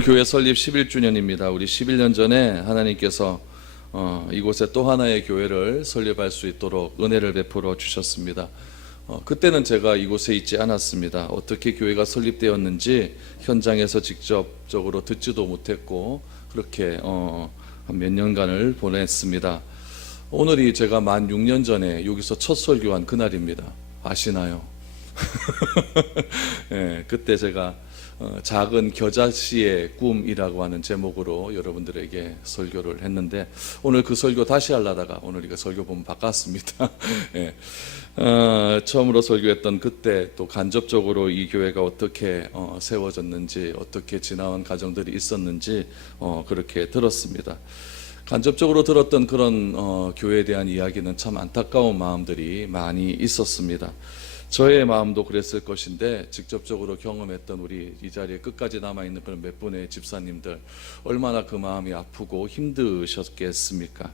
교회 설립 11주년입니다. 우리 11년 전에 하나님께서 이곳에 또 하나의 교회를 설립할 수 있도록 은혜를 베풀어 주셨습니다. 그때는 제가 이곳에 있지 않았습니다. 어떻게 교회가 설립되었는지 현장에서 직접적으로 듣지도 못했고 그렇게 한 몇 년간을 보냈습니다. 오늘이 제가 만 6년 전에 여기서 첫 설교한 그날입니다. 아시나요? 네, 그때 제가 작은 겨자씨의 꿈이라고 하는 제목으로 여러분들에게 설교를 했는데 오늘 그 설교 다시 하려다가 오늘 이거 설교본 바꿨습니다. 네. 처음으로 설교했던 그때 또 간접적으로 이 교회가 어떻게 세워졌는지 어떻게 지나온 과정들이 있었는지 그렇게 들었습니다. 간접적으로 들었던 그런 교회에 대한 이야기는 참 안타까운 마음들이 많이 있었습니다. 저의 마음도 그랬을 것인데 직접적으로 경험했던 우리 이 자리에 끝까지 남아있는 그런 몇 분의 집사님들 얼마나 그 마음이 아프고 힘드셨겠습니까?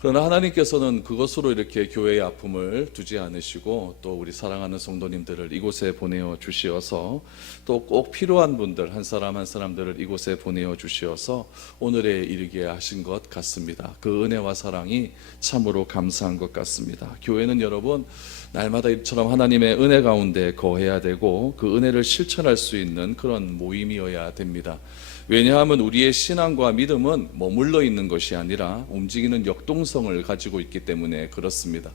그러나 하나님께서는 그것으로 이렇게 교회의 아픔을 두지 않으시고 또 우리 사랑하는 성도님들을 이곳에 보내어 주시어서 또 꼭 필요한 분들 한 사람 한 사람들을 이곳에 보내어 주시어서 오늘에 이르게 하신 것 같습니다. 그 은혜와 사랑이 참으로 감사한 것 같습니다. 교회는 여러분 날마다 이처럼 하나님의 은혜 가운데 거해야 되고 그 은혜를 실천할 수 있는 그런 모임이어야 됩니다. 왜냐하면 우리의 신앙과 믿음은 머물러 있는 것이 아니라 움직이는 역동성을 가지고 있기 때문에 그렇습니다.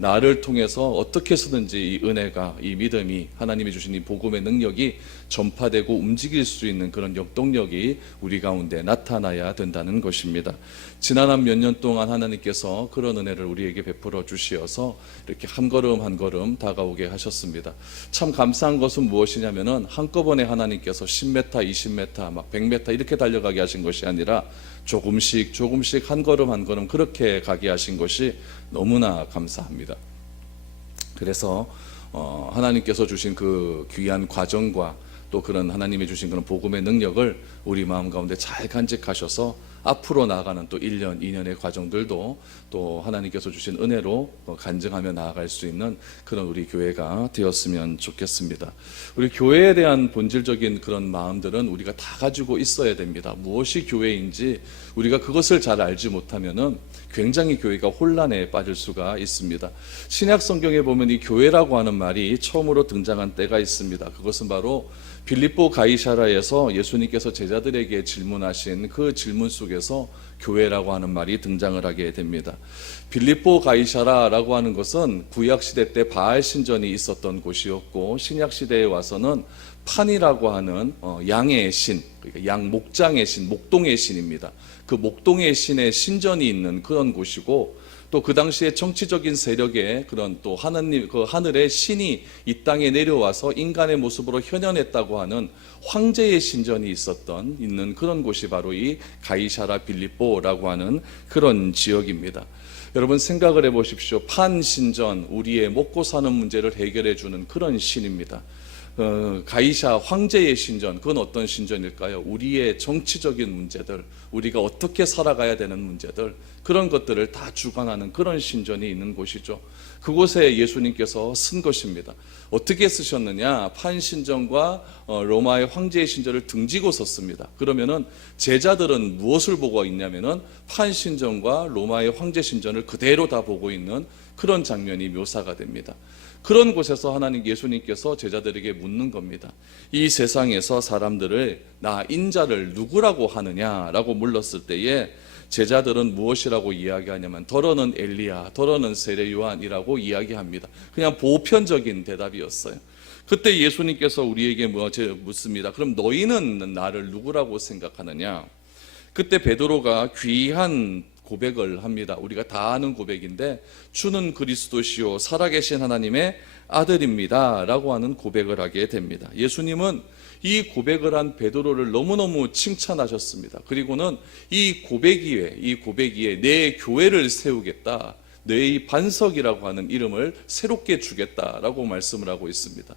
나를 통해서 어떻게 해서든지 이 은혜가, 이 믿음이, 하나님이 주신 이 복음의 능력이 전파되고 움직일 수 있는 그런 역동력이 우리 가운데 나타나야 된다는 것입니다. 지난 한 몇 년 동안 하나님께서 그런 은혜를 우리에게 베풀어 주시어서 이렇게 한 걸음 한 걸음 다가오게 하셨습니다. 참 감사한 것은 무엇이냐면은 한꺼번에 하나님께서 10m, 20m, 막 100m 이렇게 달려가게 하신 것이 아니라 조금씩 한 걸음 한 걸음 그렇게 가게 하신 것이 너무나 감사합니다. 그래서 하나님께서 주신 그 귀한 과정과 또 그런 하나님이 주신 그런 복음의 능력을 우리 마음 가운데 잘 간직하셔서 앞으로 나아가는 또 1년, 2년의 과정들도 또 하나님께서 주신 은혜로 간증하며 나아갈 수 있는 그런 우리 교회가 되었으면 좋겠습니다. 우리 교회에 대한 본질적인 그런 마음들은 우리가 다 가지고 있어야 됩니다. 무엇이 교회인지 우리가 그것을 잘 알지 못하면은 굉장히 교회가 혼란에 빠질 수가 있습니다. 신약 성경에 보면 이 교회라고 하는 말이 처음으로 등장한 때가 있습니다. 그것은 바로 빌립보 가이사라에서 예수님께서 제자들에게 질문하신 그 질문 속에서 교회라고 하는 말이 등장을 하게 됩니다. 빌립보 가이사라라고 하는 것은 구약시대 때 바알 신전이 있었던 곳이었고 신약시대에 와서는 판이라고 하는 양의 신, 그러니까 양 목장의 신, 목동의 신입니다. 그 목동의 신의 신전이 있는 그런 곳이고 또 그 당시에 정치적인 세력의 그런 또 하나님, 그 하늘의 신이 이 땅에 내려와서 인간의 모습으로 현현했다고 하는 황제의 신전이 있는 그런 곳이 바로 이 가이사라 빌립보라고 하는 그런 지역입니다. 여러분 생각을 해보십시오. 판신전, 우리의 먹고 사는 문제를 해결해 주는 그런 신입니다. 가이사 황제의 신전, 그건 어떤 신전일까요? 우리의 정치적인 문제들, 우리가 어떻게 살아가야 되는 문제들, 그런 것들을 다 주관하는 그런 신전이 있는 곳이죠. 그곳에 예수님께서 쓴 것입니다. 어떻게 쓰셨느냐? 판신전과 로마의 황제의 신전을 등지고 썼습니다. 그러면은 제자들은 무엇을 보고 있냐면은 판신전과 로마의 황제 신전을 그대로 다 보고 있는 그런 장면이 묘사가 됩니다. 그런 곳에서 하나님 예수님께서 제자들에게 묻는 겁니다. 이 세상에서 사람들을 나 인자를 누구라고 하느냐라고 물었을 때에 제자들은 무엇이라고 이야기하냐면 더러는 엘리야, 더러는 세례 요한이라고 이야기합니다. 그냥 보편적인 대답이었어요. 그때 예수님께서 우리에게 묻습니다. 그럼 너희는 나를 누구라고 생각하느냐? 그때 베드로가 귀한 고백을 합니다. 우리가 다 아는 고백인데 주는 그리스도시요 살아계신 하나님의 아들입니다 라고 하는 고백을 하게 됩니다. 예수님은 이 고백을 한 베드로를 너무너무 칭찬하셨습니다. 그리고는 이 고백 위에 내 교회를 세우겠다, 내 반석이라고 하는 이름을 새롭게 주겠다라고 말씀을 하고 있습니다.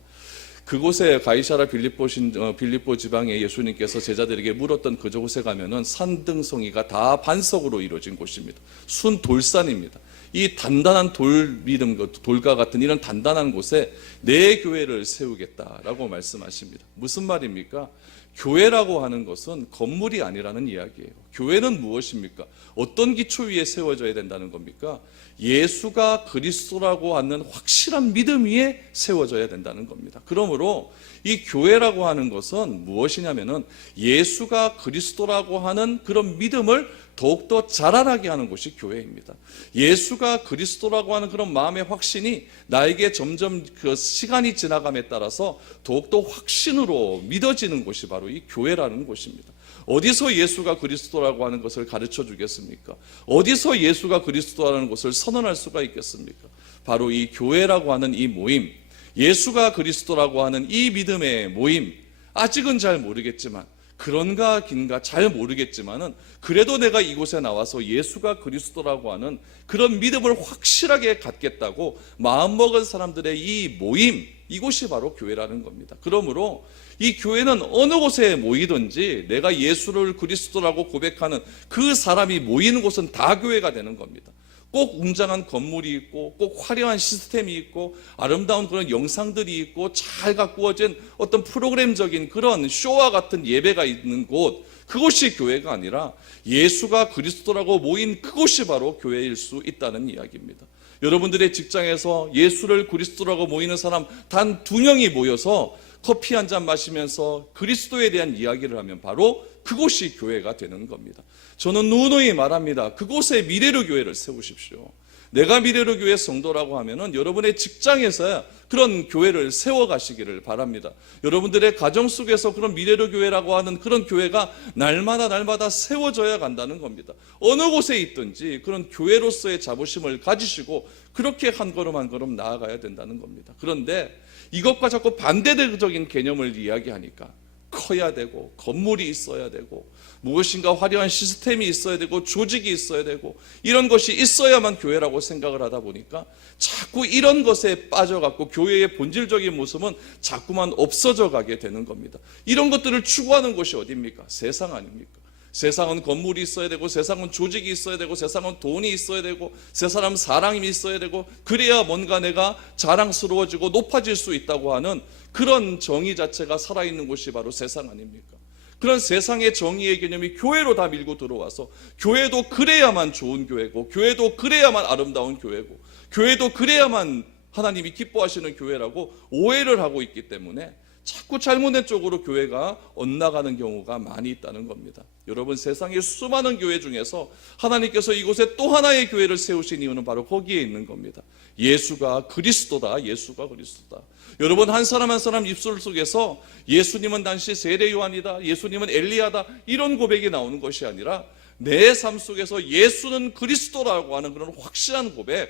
그곳에 가이사라 빌립보 지방에 예수님께서 제자들에게 물었던 그곳에 가면은 산등성이가 다 반석으로 이루어진 곳입니다. 순 돌산입니다. 이 단단한 돌과 같은 이런 단단한 곳에 내 교회를 세우겠다라고 말씀하십니다. 무슨 말입니까? 교회라고 하는 것은 건물이 아니라는 이야기예요. 교회는 무엇입니까? 어떤 기초 위에 세워져야 된다는 겁니까? 예수가 그리스도라고 하는 확실한 믿음 위에 세워져야 된다는 겁니다. 그러므로 이 교회라고 하는 것은 무엇이냐면은 예수가 그리스도라고 하는 그런 믿음을 더욱더 자라나게 하는 곳이 교회입니다. 예수가 그리스도라고 하는 그런 마음의 확신이 나에게 점점 그 시간이 지나감에 따라서 더욱더 확신으로 믿어지는 곳이 바로 이 교회라는 곳입니다. 어디서 예수가 그리스도라고 하는 것을 가르쳐 주겠습니까? 어디서 예수가 그리스도라는 것을 선언할 수가 있겠습니까? 바로 이 교회라고 하는 이 모임, 예수가 그리스도라고 하는 이 믿음의 모임, 아직은 잘 모르겠지만, 그런가 긴가 잘 모르겠지만은 그래도 내가 이곳에 나와서 예수가 그리스도라고 하는 그런 믿음을 확실하게 갖겠다고 마음먹은 사람들의 이 모임, 이곳이 바로 교회라는 겁니다. 그러므로 이 교회는 어느 곳에 모이든지 내가 예수를 그리스도라고 고백하는 그 사람이 모이는 곳은 다 교회가 되는 겁니다. 꼭 웅장한 건물이 있고 꼭 화려한 시스템이 있고 아름다운 그런 영상들이 있고 잘 가꾸어진 어떤 프로그램적인 그런 쇼와 같은 예배가 있는 곳, 그곳이 교회가 아니라 예수가 그리스도라고 모인 그곳이 바로 교회일 수 있다는 이야기입니다. 여러분들의 직장에서 예수를 그리스도라고 모이는 사람 단 2명이 모여서 커피 한 잔 마시면서 그리스도에 대한 이야기를 하면 바로 그곳이 교회가 되는 겁니다. 저는 누누이 말합니다. 그곳에 미래로 교회를 세우십시오. 내가 미래로 교회 성도라고 하면은 여러분의 직장에서 그런 교회를 세워가시기를 바랍니다. 여러분들의 가정 속에서 그런 미래로 교회라고 하는 그런 교회가 날마다 세워져야 간다는 겁니다. 어느 곳에 있든지 그런 교회로서의 자부심을 가지시고 그렇게 한 걸음 한 걸음 나아가야 된다는 겁니다. 그런데 이것과 자꾸 반대적인 개념을 이야기하니까 커야 되고 건물이 있어야 되고 무엇인가 화려한 시스템이 있어야 되고 조직이 있어야 되고 이런 것이 있어야만 교회라고 생각을 하다 보니까 자꾸 이런 것에 빠져갖고 교회의 본질적인 모습은 자꾸만 없어져 가게 되는 겁니다. 이런 것들을 추구하는 곳이 어디입니까? 세상 아닙니까? 세상은 건물이 있어야 되고 세상은 조직이 있어야 되고 세상은 돈이 있어야 되고 세상은 사랑이 있어야 되고 그래야 뭔가 내가 자랑스러워지고 높아질 수 있다고 하는 그런 정의 자체가 살아있는 곳이 바로 세상 아닙니까? 그런 세상의 정의의 개념이 교회로 다 밀고 들어와서 교회도 그래야만 좋은 교회고 교회도 그래야만 아름다운 교회고 교회도 그래야만 하나님이 기뻐하시는 교회라고 오해를 하고 있기 때문에 자꾸 잘못된 쪽으로 교회가 엇나가는 경우가 많이 있다는 겁니다. 여러분, 세상의 수많은 교회 중에서 하나님께서 이곳에 또 하나의 교회를 세우신 이유는 바로 거기에 있는 겁니다. 예수가 그리스도다. 예수가 그리스도다. 여러분, 한 사람 한 사람 입술 속에서 예수님은 당시 세례 요한이다, 예수님은 엘리야다, 이런 고백이 나오는 것이 아니라 내 삶 속에서 예수는 그리스도라고 하는 그런 확실한 고백,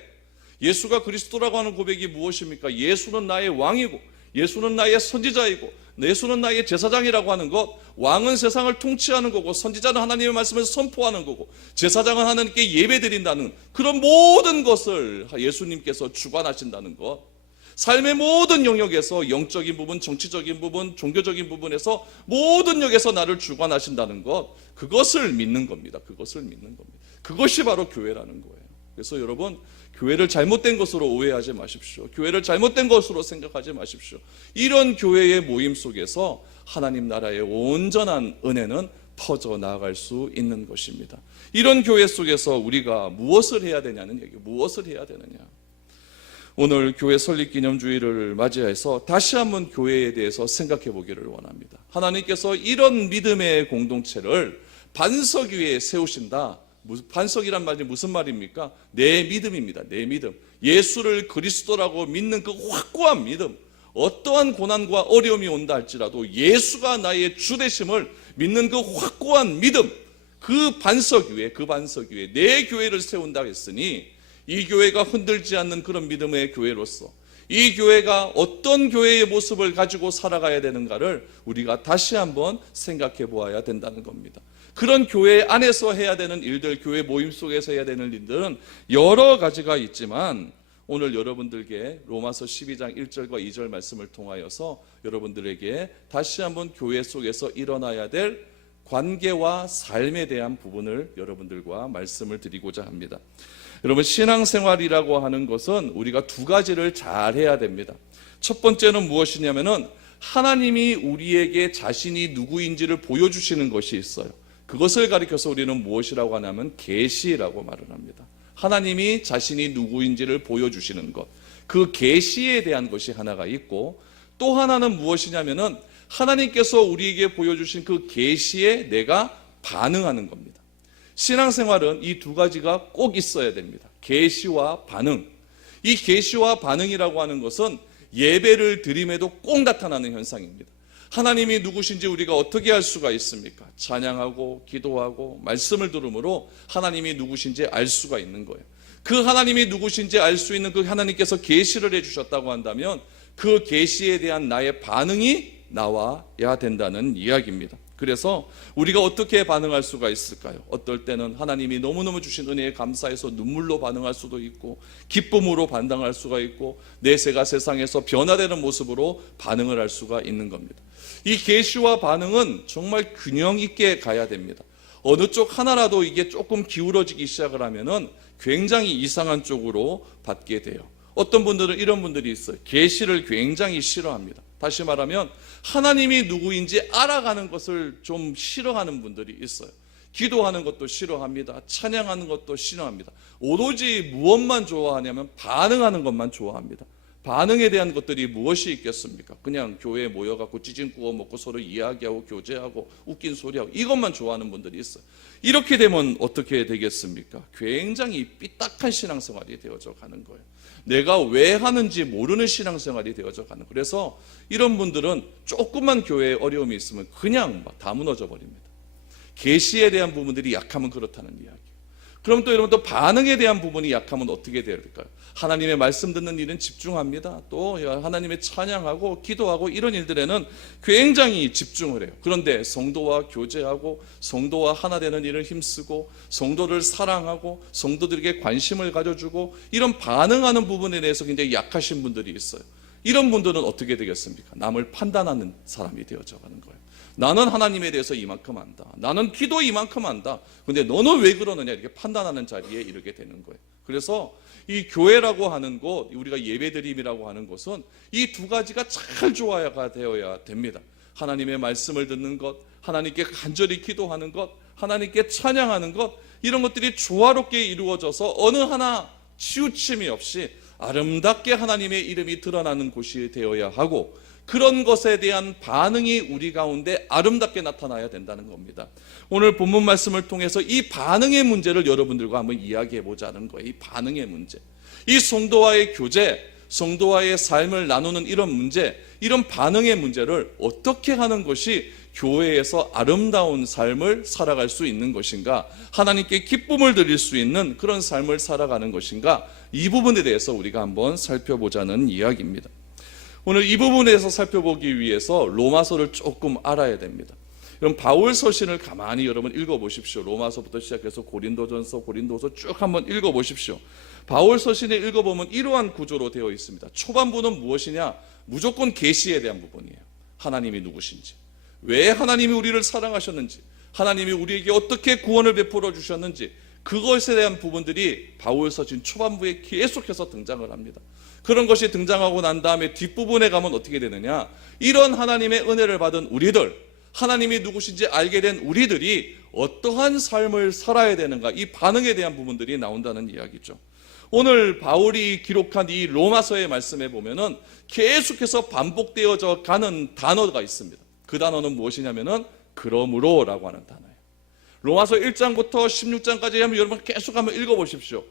예수가 그리스도라고 하는 고백이 무엇입니까? 예수는 나의 왕이고 예수는 나의 선지자이고 예수는 나의 제사장이라고 하는 것, 왕은 세상을 통치하는 거고 선지자는 하나님의 말씀을 선포하는 거고 제사장은 하나님께 예배드린다는 그런 모든 것을 예수님께서 주관하신다는 것, 삶의 모든 영역에서 영적인 부분, 정치적인 부분, 종교적인 부분에서 모든 역에서 나를 주관하신다는 것, 그것을 믿는 겁니다. 그것을 믿는 겁니다. 그것이 바로 교회라는 거예요. 그래서 여러분, 교회를 잘못된 것으로 오해하지 마십시오. 교회를 잘못된 것으로 생각하지 마십시오. 이런 교회의 모임 속에서 하나님 나라의 온전한 은혜는 퍼져 나아갈 수 있는 것입니다. 이런 교회 속에서 우리가 무엇을 해야 되냐는 얘기, 무엇을 해야 되느냐. 오늘 교회 설립기념주일을 맞이해서 다시 한번 교회에 대해서 생각해 보기를 원합니다. 하나님께서 이런 믿음의 공동체를 반석 위에 세우신다. 반석이란 말이 무슨 말입니까? 내 믿음입니다. 내 믿음. 예수를 그리스도라고 믿는 그 확고한 믿음. 어떠한 고난과 어려움이 온다 할지라도 예수가 나의 주 되심을 믿는 그 확고한 믿음, 그 반석 위에 내 교회를 세운다 했으니 이 교회가 흔들지 않는 그런 믿음의 교회로서 이 교회가 어떤 교회의 모습을 가지고 살아가야 되는가를 우리가 다시 한번 생각해 보아야 된다는 겁니다. 그런 교회 안에서 해야 되는 일들, 교회 모임 속에서 해야 되는 일들은 여러 가지가 있지만 오늘 여러분들께 로마서 12장 1절과 2절 말씀을 통하여서 여러분들에게 다시 한번 교회 속에서 일어나야 될 관계와 삶에 대한 부분을 여러분들과 말씀을 드리고자 합니다. 여러분, 신앙생활이라고 하는 것은 우리가 두 가지를 잘 해야 됩니다. 첫 번째는 무엇이냐면은 하나님이 우리에게 자신이 누구인지를 보여주시는 것이 있어요. 그것을 가리켜서 우리는 무엇이라고 하냐면 계시라고 말을 합니다. 하나님이 자신이 누구인지를 보여주시는 것, 그 계시에 대한 것이 하나가 있고, 또 하나는 무엇이냐면은 하나님께서 우리에게 보여주신 그 계시에 내가 반응하는 겁니다. 신앙생활은 이 두 가지가 꼭 있어야 됩니다. 계시와 반응. 이 계시와 반응이라고 하는 것은 예배를 드림에도 꼭 나타나는 현상입니다. 하나님이 누구신지 우리가 어떻게 알 수가 있습니까? 찬양하고 기도하고 말씀을 들음으로 하나님이 누구신지 알 수가 있는 거예요. 그 하나님이 누구신지 알 수 있는 그 하나님께서 계시를 해주셨다고 한다면 그 계시에 대한 나의 반응이 나와야 된다는 이야기입니다. 그래서 우리가 어떻게 반응할 수가 있을까요? 어떨 때는 하나님이 너무너무 주신 은혜에 감사해서 눈물로 반응할 수도 있고, 기쁨으로 반응할 수가 있고, 내세가 세상에서 변화되는 모습으로 반응을 할 수가 있는 겁니다. 이 계시와 반응은 정말 균형 있게 가야 됩니다. 어느 쪽 하나라도 이게 조금 기울어지기 시작을 하면은 굉장히 이상한 쪽으로 받게 돼요. 어떤 분들은 이런 분들이 있어요. 계시를 굉장히 싫어합니다. 다시 말하면 하나님이 누구인지 알아가는 것을 좀 싫어하는 분들이 있어요. 기도하는 것도 싫어합니다. 찬양하는 것도 싫어합니다. 오로지 무엇만 좋아하냐면 반응하는 것만 좋아합니다. 반응에 대한 것들이 무엇이 있겠습니까? 그냥 교회에 모여갖고 찌진 구워 먹고 서로 이야기하고 교제하고 웃긴 소리하고 이것만 좋아하는 분들이 있어요. 이렇게 되면 어떻게 되겠습니까? 굉장히 삐딱한 신앙생활이 되어져 가는 거예요. 내가 왜 하는지 모르는 신앙생활이 되어져 가는 거예요. 그래서 이런 분들은 조금만 교회에 어려움이 있으면 그냥 다 무너져 버립니다. 계시에 대한 부분들이 약하면 그렇다는 이야기예요. 그럼 또 여러분 또 반응에 대한 부분이 약하면 어떻게 돼야 될까요? 하나님의 말씀 듣는 일은 집중합니다. 또 하나님의 찬양하고 기도하고 이런 일들에는 굉장히 집중을 해요. 그런데 성도와 교제하고 성도와 하나 되는 일을 힘쓰고 성도를 사랑하고 성도들에게 관심을 가져주고 이런 반응하는 부분에 대해서 굉장히 약하신 분들이 있어요. 이런 분들은 어떻게 되겠습니까? 남을 판단하는 사람이 되어져 가는 거예요. 나는 하나님에 대해서 이만큼 안다. 나는 기도 이만큼 안다. 근데 너는 왜 그러느냐 이렇게 판단하는 자리에 이르게 되는 거예요. 그래서 이 교회라고 하는 곳, 우리가 예배드림이라고 하는 곳은 이 두 가지가 잘 조화가 되어야 됩니다. 하나님의 말씀을 듣는 것, 하나님께 간절히 기도하는 것, 하나님께 찬양하는 것, 이런 것들이 조화롭게 이루어져서 어느 하나 치우침이 없이 아름답게 하나님의 이름이 드러나는 곳이 되어야 하고, 그런 것에 대한 반응이 우리 가운데 아름답게 나타나야 된다는 겁니다. 오늘 본문 말씀을 통해서 이 반응의 문제를 여러분들과 한번 이야기해 보자는 거예요. 이 반응의 문제, 이 성도와의 교제, 성도와의 삶을 나누는 이런 문제, 이런 반응의 문제를 어떻게 하는 것이 교회에서 아름다운 삶을 살아갈 수 있는 것인가, 하나님께 기쁨을 드릴 수 있는 그런 삶을 살아가는 것인가, 이 부분에 대해서 우리가 한번 살펴보자는 이야기입니다. 오늘 이 부분에서 살펴보기 위해서 로마서를 조금 알아야 됩니다. 그럼 바울 서신을 가만히 여러분 읽어보십시오. 로마서부터 시작해서 고린도전서, 고린도서 쭉 한번 읽어보십시오. 바울 서신을 읽어보면 이러한 구조로 되어 있습니다. 초반부는 무엇이냐? 무조건 계시에 대한 부분이에요. 하나님이 누구신지, 왜 하나님이 우리를 사랑하셨는지, 하나님이 우리에게 어떻게 구원을 베풀어 주셨는지, 그것에 대한 부분들이 바울 서신 초반부에 계속해서 등장을 합니다. 그런 것이 등장하고 난 다음에 뒷부분에 가면 어떻게 되느냐, 이런 하나님의 은혜를 받은 우리들, 하나님이 누구신지 알게 된 우리들이 어떠한 삶을 살아야 되는가, 이 반응에 대한 부분들이 나온다는 이야기죠. 오늘 바울이 기록한 이 로마서의 말씀에 보면은 계속해서 반복되어져 가는 단어가 있습니다. 그 단어는 무엇이냐면은 그러므로라고 하는 단어예요. 로마서 1장부터 16장까지 한번 여러분 계속 한번 읽어보십시오.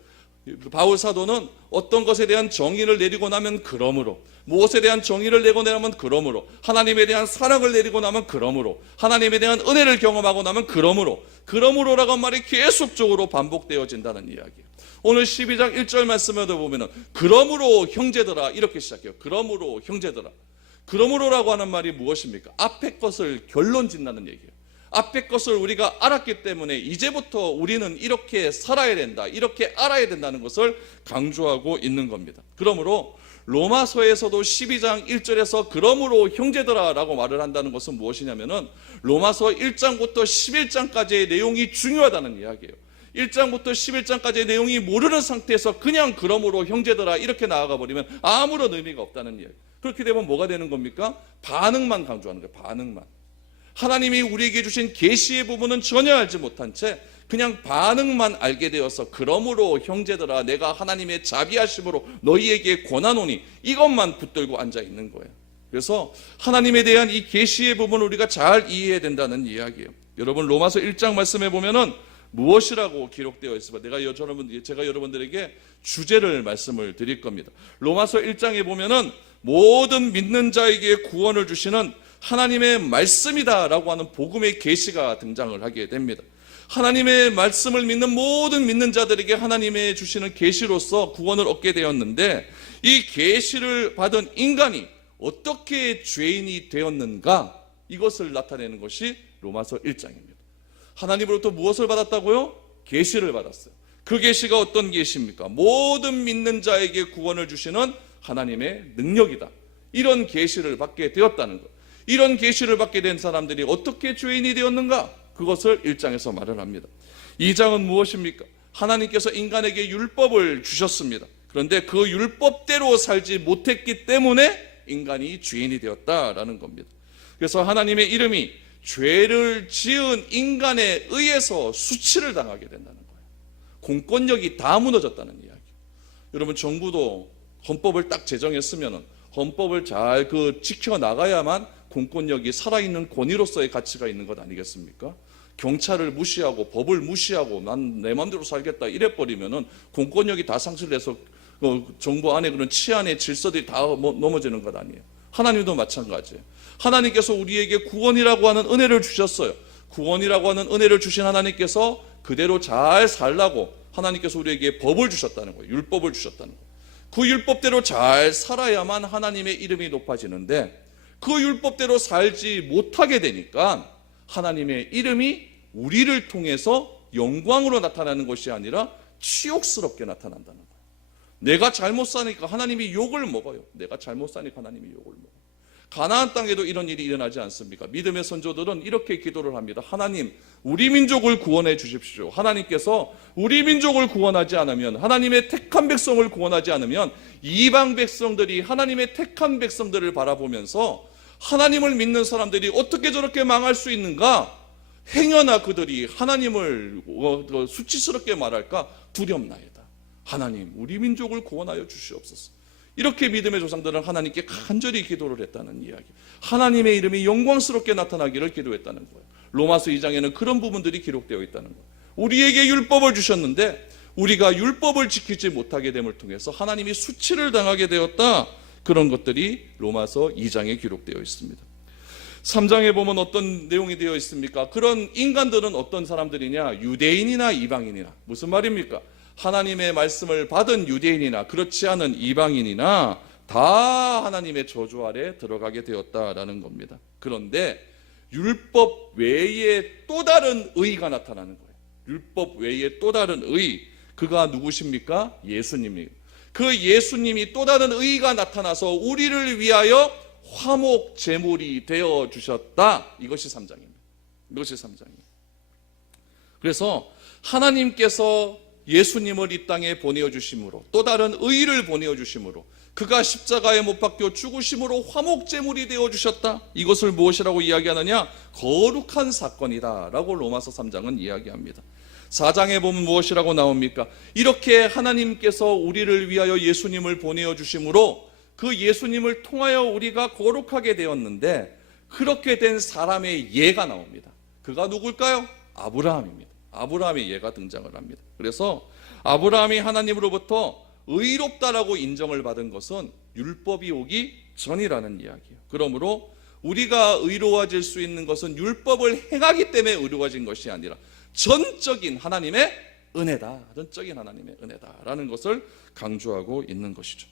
바울 사도는 어떤 것에 대한 정의를 내리고 나면 그러므로, 무엇에 대한 정의를 내고 나면 그러므로, 하나님에 대한 사랑을 내리고 나면 그러므로, 하나님에 대한 은혜를 경험하고 나면 그러므로라고 말이 계속적으로 반복되어진다는 이야기예요. 오늘 12장 1절 말씀에도 보면은 그러므로 형제들아 이렇게 시작해요. 그러므로 형제들아. 그러므로라고 하는 말이 무엇입니까? 앞에 것을 결론 짓는다는 얘기예요. 앞에 것을 우리가 알았기 때문에 이제부터 우리는 이렇게 살아야 된다, 이렇게 알아야 된다는 것을 강조하고 있는 겁니다. 그러므로 로마서에서도 12장 1절에서 그러므로 형제들아 라고 말을 한다는 것은 무엇이냐면은 로마서 1장부터 11장까지의 내용이 중요하다는 이야기예요. 1장부터 11장까지의 내용이 모르는 상태에서 그냥 그러므로 형제들아 이렇게 나아가 버리면 아무런 의미가 없다는 이야기. 그렇게 되면 뭐가 되는 겁니까? 반응만 강조하는 거예요. 반응만. 하나님이 우리에게 주신 계시의 부분은 전혀 알지 못한 채 그냥 반응만 알게 되어서 그러므로 형제들아 내가 하나님의 자비하심으로 너희에게 권하노니 이것만 붙들고 앉아 있는 거예요. 그래서 하나님에 대한 이 계시의 부분을 우리가 잘 이해해야 된다는 이야기예요. 여러분 로마서 1장 말씀해 보면은 무엇이라고 기록되어 있습니다. 제가 여러분들에게 주제를 말씀을 드릴 겁니다. 로마서 1장에 보면은 모든 믿는 자에게 구원을 주시는 하나님의 말씀이다라고 하는 복음의 계시가 등장을 하게 됩니다. 하나님의 말씀을 믿는 모든 믿는 자들에게 하나님의 주시는 계시로서 구원을 얻게 되었는데 이 계시를 받은 인간이 어떻게 죄인이 되었는가 이것을 나타내는 것이 로마서 1장입니다. 하나님으로부터 무엇을 받았다고요? 계시를 받았어요. 그 계시가 어떤 계시입니까? 모든 믿는 자에게 구원을 주시는 하나님의 능력이다. 이런 계시를 받게 되었다는 것. 이런 계시를 받게 된 사람들이 어떻게 죄인이 되었는가? 그것을 1장에서 말을 합니다. 2장은 무엇입니까? 하나님께서 인간에게 율법을 주셨습니다. 그런데 그 율법대로 살지 못했기 때문에 인간이 죄인이 되었다라는 겁니다. 그래서 하나님의 이름이 죄를 지은 인간에 의해서 수치를 당하게 된다는 거예요. 공권력이 다 무너졌다는 이야기. 여러분 정부도 헌법을 딱 제정했으면 헌법을 잘 지켜나가야만 공권력이 살아있는 권위로서의 가치가 있는 것 아니겠습니까? 경찰을 무시하고 법을 무시하고 난 내 마음대로 살겠다 이래버리면은 공권력이 다 상실돼서 정부 안에 그런 치안의 질서들이 다 넘어지는 것 아니에요. 하나님도 마찬가지예요. 하나님께서 우리에게 구원이라고 하는 은혜를 주셨어요. 구원이라고 하는 은혜를 주신 하나님께서 그대로 잘 살라고 하나님께서 우리에게 법을 주셨다는 거예요. 율법을 주셨다는 거예요. 그 율법대로 잘 살아야만 하나님의 이름이 높아지는데 그 율법대로 살지 못하게 되니까 하나님의 이름이 우리를 통해서 영광으로 나타나는 것이 아니라 치욕스럽게 나타난다는 거예요. 내가 잘못 사니까 하나님이 욕을 먹어요. 내가 잘못 사니까 하나님이 욕을 먹어요. 가나안 땅에도 이런 일이 일어나지 않습니까? 믿음의 선조들은 이렇게 기도를 합니다. 하나님, 우리 민족을 구원해 주십시오. 하나님께서 우리 민족을 구원하지 않으면, 하나님의 택한 백성을 구원하지 않으면 이방 백성들이 하나님의 택한 백성들을 바라보면서 하나님을 믿는 사람들이 어떻게 저렇게 망할 수 있는가? 행여나 그들이 하나님을 수치스럽게 말할까 두렵나이다. 하나님, 우리 민족을 구원하여 주시옵소서. 이렇게 믿음의 조상들은 하나님께 간절히 기도를 했다는 이야기. 하나님의 이름이 영광스럽게 나타나기를 기도했다는 거예요. 로마서 2장에는 그런 부분들이 기록되어 있다는 거예요. 우리에게 율법을 주셨는데 우리가 율법을 지키지 못하게 됨을 통해서 하나님이 수치를 당하게 되었다. 그런 것들이 로마서 2장에 기록되어 있습니다. 3장에 보면 어떤 내용이 되어 있습니까? 그런 인간들은 어떤 사람들이냐? 유대인이나 이방인이나. 무슨 말입니까? 하나님의 말씀을 받은 유대인이나 그렇지 않은 이방인이나 다 하나님의 저주 아래 들어가게 되었다라는 겁니다. 그런데 율법 외에 또 다른 의가 나타나는 거예요. 율법 외에 또 다른 의. 그가 누구십니까? 예수님입니다. 그 예수님이 또 다른 의가 나타나서 우리를 위하여 화목 제물이 되어 주셨다. 이것이 3장입니다. 이것이 3장입니다. 그래서 하나님께서 예수님을 이 땅에 보내어 주심으로 또 다른 의를 보내어 주심으로 그가 십자가에 못 박혀 죽으심으로 화목 제물이 되어 주셨다. 이것을 무엇이라고 이야기하느냐? 거룩한 사건이다 라고 로마서 3장은 이야기합니다. 4장에 보면 무엇이라고 나옵니까? 이렇게 하나님께서 우리를 위하여 예수님을 보내어 주심으로 그 예수님을 통하여 우리가 거룩하게 되었는데 그렇게 된 사람의 예가 나옵니다. 그가 누굴까요? 아브라함입니다. 아브라함의 예가 등장을 합니다. 그래서 아브라함이 하나님으로부터 의롭다라고 인정을 받은 것은 율법이 오기 전이라는 이야기예요. 그러므로 우리가 의로워질 수 있는 것은 율법을 행하기 때문에 의로워진 것이 아니라 전적인 하나님의 은혜다. 전적인 하나님의 은혜다라는 것을 강조하고 있는 것이죠.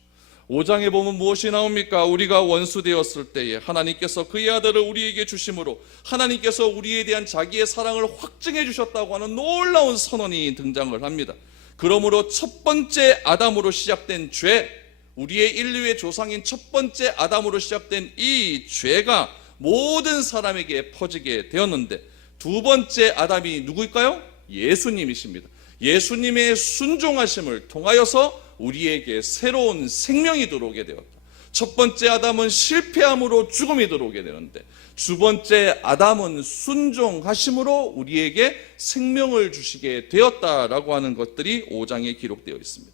5장에 보면 무엇이 나옵니까? 우리가 원수 되었을 때에 하나님께서 그의 아들을 우리에게 주심으로 하나님께서 우리에 대한 자기의 사랑을 확증해 주셨다고 하는 놀라운 선언이 등장을 합니다. 그러므로 첫 번째 아담으로 시작된 죄, 우리의 인류의 조상인 첫 번째 아담으로 시작된 이 죄가 모든 사람에게 퍼지게 되었는데 두 번째 아담이 누구일까요? 예수님이십니다. 예수님의 순종하심을 통하여서 우리에게 새로운 생명이 들어오게 되었다. 첫 번째 아담은 실패함으로 죽음이 들어오게 되는데 두 번째 아담은 순종하심으로 우리에게 생명을 주시게 되었다라고 하는 것들이 5장에 기록되어 있습니다.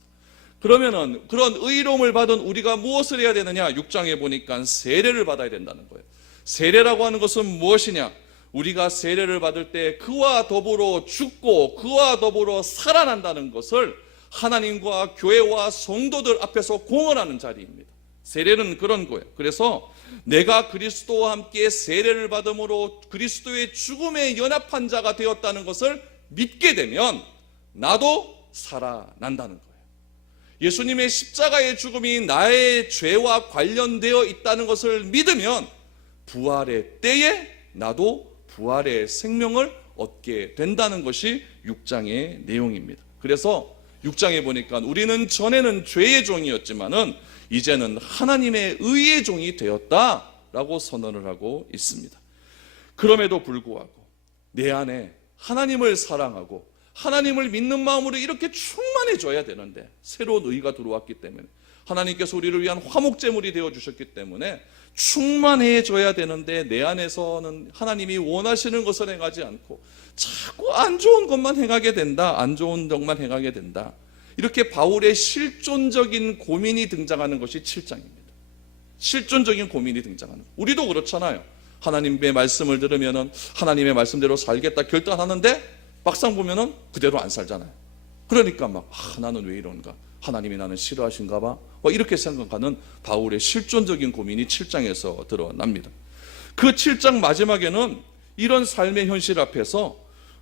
그러면은 그런 의로움을 받은 우리가 무엇을 해야 되느냐? 6장에 보니까 세례를 받아야 된다는 거예요. 세례라고 하는 것은 무엇이냐? 우리가 세례를 받을 때 그와 더불어 죽고 그와 더불어 살아난다는 것을 하나님과 교회와 성도들 앞에서 공언하는 자리입니다. 세례는 그런 거예요. 그래서 내가 그리스도와 함께 세례를 받음으로 그리스도의 죽음에 연합한 자가 되었다는 것을 믿게 되면 나도 살아난다는 거예요. 예수님의 십자가의 죽음이 나의 죄와 관련되어 있다는 것을 믿으면 부활의 때에 나도 부활의 생명을 얻게 된다는 것이 6장의 내용입니다. 그래서 6장에 보니까 우리는 전에는 죄의 종이었지만은 이제는 하나님의 의의 종이 되었다라고 선언을 하고 있습니다. 그럼에도 불구하고 내 안에 하나님을 사랑하고 하나님을 믿는 마음으로 이렇게 충만해져야 되는데 새로운 의가 들어왔기 때문에 하나님께서 우리를 위한 화목제물이 되어주셨기 때문에 충만해져야 되는데 내 안에서는 하나님이 원하시는 것을 행하지 않고 자꾸 안 좋은 것만 행하게 된다. 안 좋은 것만 행하게 된다. 이렇게 바울의 실존적인 고민이 등장하는 것이 7장입니다. 실존적인 고민이 등장하는 거예요. 우리도 그렇잖아요. 하나님의 말씀을 들으면은 하나님의 말씀대로 살겠다 결단하는데 막상 보면은 그대로 안 살잖아요. 그러니까 막 나는 왜 이런가? 하나님이 나는 싫어하신가 봐? 이렇게 생각하는 바울의 실존적인 고민이 7장에서 드러납니다. 그 7장 마지막에는 이런 삶의 현실 앞에서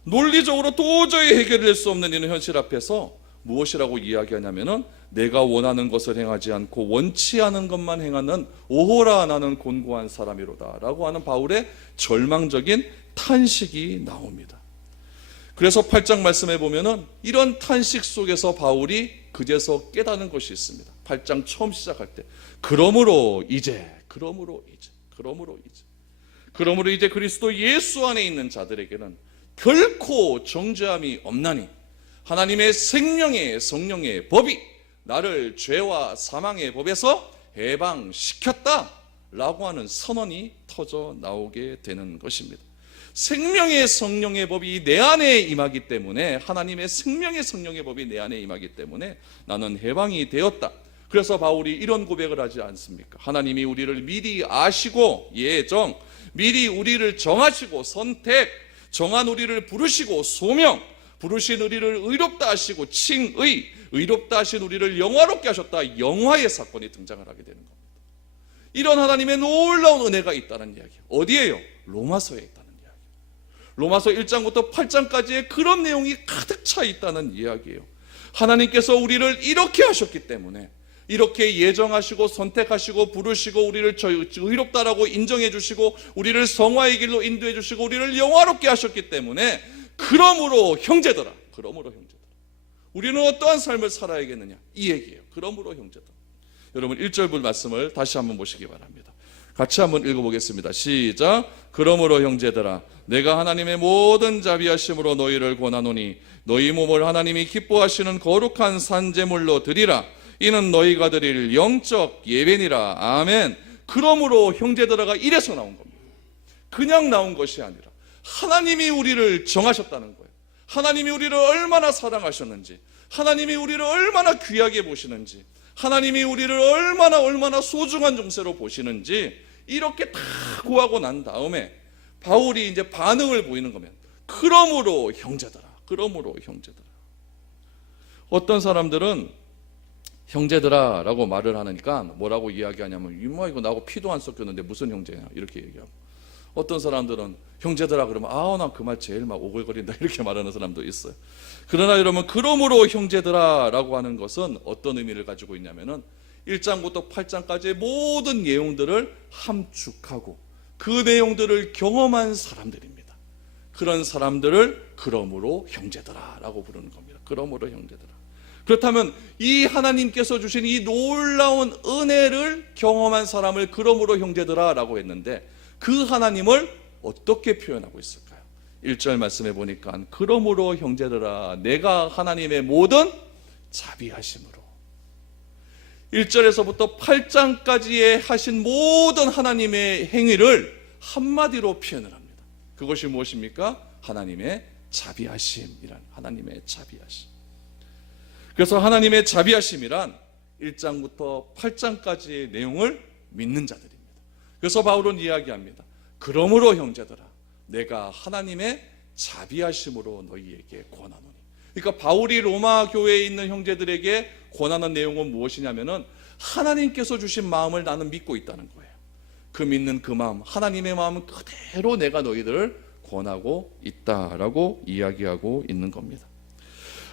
논리적으로 도저히 해결될 수 없는 이런 현실 앞에서 무엇이라고 이야기하냐면은 내가 원하는 것을 행하지 않고 원치 않은 것만 행하는 오호라 나는 곤고한 사람이로다 라고 하는 바울의 절망적인 탄식이 나옵니다. 그래서 8장 말씀에 보면은 이런 탄식 속에서 바울이 그제서 깨닫는 것이 있습니다. 8장 처음 시작할 때 그러므로 이제 그리스도 예수 안에 있는 자들에게는 결코 정죄함이 없나니 하나님의 생명의 성령의 법이 나를 죄와 사망의 법에서 해방시켰다 라고 하는 선언이 터져 나오게 되는 것입니다. 생명의 성령의 법이 내 안에 임하기 때문에 하나님의 생명의 성령의 법이 내 안에 임하기 때문에 나는 해방이 되었다. 그래서 바울이 이런 고백을 하지 않습니까? 하나님이 우리를 미리 아시고 미리 우리를 정하시고 선택, 정한 우리를 부르시고 소명, 부르신 우리를 의롭다 하시고 칭의, 의롭다 하신 우리를 영화롭게 하셨다. 영화의 사건이 등장을 하게 되는 겁니다. 이런 하나님의 놀라운 은혜가 있다는 이야기. 어디에요? 로마서에 있다는 이야기. 로마서 1장부터 8장까지의 그런 내용이 가득 차 있다는 이야기예요. 하나님께서 우리를 이렇게 하셨기 때문에 이렇게 예정하시고 선택하시고 부르시고 우리를 의롭다라고 인정해 주시고 우리를 성화의 길로 인도해 주시고 우리를 영화롭게 하셨기 때문에 그러므로 형제들아 우리는 어떠한 삶을 살아야겠느냐 이 얘기예요. 그러므로 형제들아. 여러분 1절 말씀을 다시 한번 보시기 바랍니다. 같이 한번 읽어보겠습니다. 시작. 그러므로 형제들아 내가 하나님의 모든 자비하심으로 너희를 권하노니 너희 몸을 하나님이 기뻐하시는 거룩한 산제물로 드리라. 이는 너희가 드릴 영적 예배니라. 아멘. 그러므로 형제들아가 이래서 나온 겁니다. 그냥 나온 것이 아니라 하나님이 우리를 정하셨다는 거예요. 하나님이 우리를 얼마나 사랑하셨는지, 하나님이 우리를 얼마나 귀하게 보시는지, 하나님이 우리를 얼마나 소중한 존재로 보시는지 이렇게 다 구하고 난 다음에 바울이 이제 반응을 보이는 거면 그러므로 형제들아. 어떤 사람들은 형제들아 라고 말을 하니까 뭐라고 이야기하냐면 이거 나하고 피도 안 섞였는데 무슨 형제냐 이렇게 얘기하고, 어떤 사람들은 형제들아 그러면 나 그 말 제일 막 오글거린다 이렇게 말하는 사람도 있어요. 그러나 여러분 그러므로 형제들아 라고 하는 것은 어떤 의미를 가지고 있냐면은 1장부터 8장까지의 모든 내용들을 함축하고 그 내용들을 경험한 사람들입니다. 그런 사람들을 그러므로 형제들아 라고 부르는 겁니다. 그러므로 형제들아. 그렇다면 이 하나님께서 주신 이 놀라운 은혜를 경험한 사람을 그러므로 형제들아 라고 했는데 그 하나님을 어떻게 표현하고 있을까요? 1절 말씀해 보니까 그러므로 형제들아 내가 하나님의 모든 자비하심으로, 1절에서부터 8장까지의 하신 모든 하나님의 행위를 한마디로 표현을 합니다. 그것이 무엇입니까? 하나님의 자비하심이란, 하나님의 자비하심. 그래서 하나님의 자비하심이란 1장부터 8장까지의 내용을 믿는 자들입니다. 그래서 바울은 이야기합니다. 그러므로 형제들아, 내가 하나님의 자비하심으로 너희에게 권하노니. 그러니까 바울이 로마 교회에 있는 형제들에게 권하는 내용은 무엇이냐면은 하나님께서 주신 마음을 나는 믿고 있다는 거예요. 그 믿는 그 마음, 하나님의 마음은 그대로 내가 너희들을 권하고 있다라고 이야기하고 있는 겁니다.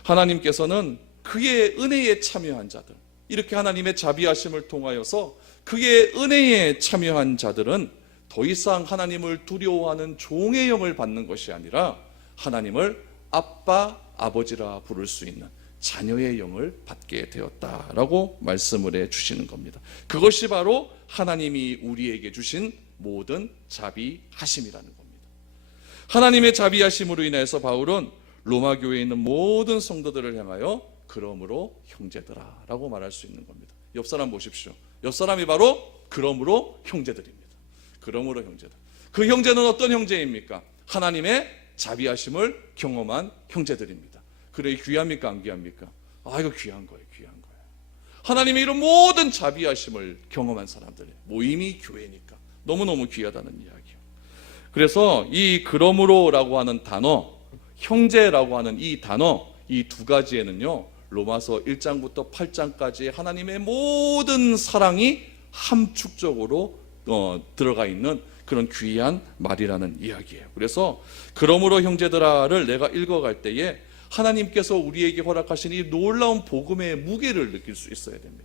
하나님께서는 그의 은혜에 참여한 자들, 이렇게 하나님의 자비하심을 통하여서 그의 은혜에 참여한 자들은 더 이상 하나님을 두려워하는 종의 영을 받는 것이 아니라 하나님을 아빠, 아버지라 부를 수 있는 자녀의 영을 받게 되었다라고 말씀을 해 주시는 겁니다. 그것이 바로 하나님이 우리에게 주신 모든 자비하심이라는 겁니다. 하나님의 자비하심으로 인해서 바울은 로마 교회에 있는 모든 성도들을 향하여 그러므로 형제들아 라고 말할 수 있는 겁니다. 옆 사람 보십시오. 옆 사람이 바로 그러므로 형제들입니다. 그러므로 형제들. 그 형제는 어떤 형제입니까? 하나님의 자비하심을 경험한 형제들입니다. 그래, 귀합니까? 안 귀합니까? 이거 귀한 거예요. 귀한 거예요. 하나님의 이런 모든 자비하심을 경험한 사람들, 모임이 교회니까 너무너무 귀하다는 이야기예요. 그래서 이 그러므로라고 하는 단어, 형제라고 하는 이 단어, 이 두 가지에는요, 로마서 1장부터 8장까지 하나님의 모든 사랑이 함축적으로 들어가 있는 그런 귀한 말이라는 이야기예요. 그래서 그러므로 형제들아를 내가 읽어갈 때에 하나님께서 우리에게 허락하신 이 놀라운 복음의 무게를 느낄 수 있어야 됩니다.